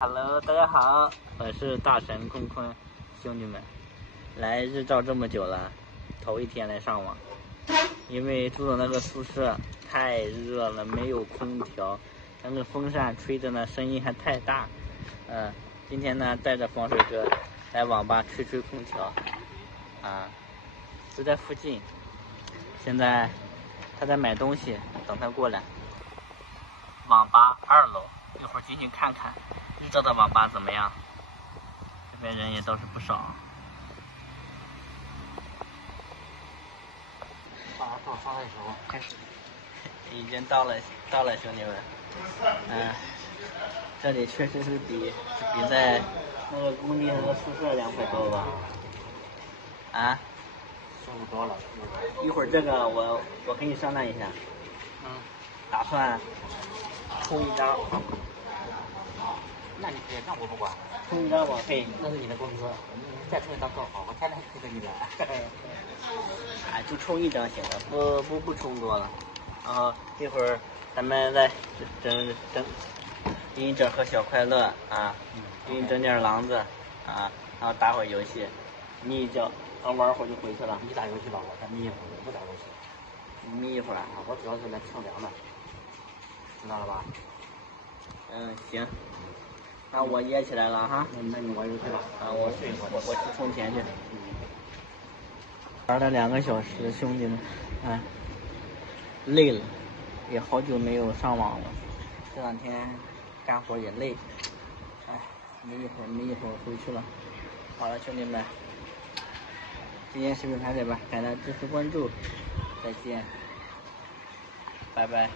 Hello， 大家好，我是大神坤坤，兄弟们，来日照这么久了，头一天来上网，因为住的那个宿舍太热了，没有空调，那个风扇吹着呢，声音还太大。今天呢带着防水哥来网吧吹空调，就在附近。现在他在买东西，等他过来。网吧2楼，一会儿进去看看。日照的网吧怎么样？这边人也倒是不少。到上的时候开始，已经到了，兄弟们。这里确实是比在那个工地那个宿舍凉快多吧？舒服多了。一会儿这个我和你商量一下。打算充一张。那你可以，那我不管。充一张网费，那是你的工资，你再充一张更好，我天天陪着你来。就充一张行了，不充多了。然后一会儿咱们再给你整盒小快乐给你整点狼子然后打会儿游戏，眯一觉，刚玩会儿就回去了。你打游戏吧，我再眯一会儿，我不打游戏。你眯一会儿我主要是来蹭凉的，知道了吧？行。那我掖起来了哈。那你玩游戏吧。我去充钱去。玩了2个小时，兄弟们，累了，也好久没有上网了。这2天干活也累，没一会儿回去了。好了，兄弟们，今天视频拍这吧，感谢支持关注，再见，拜拜。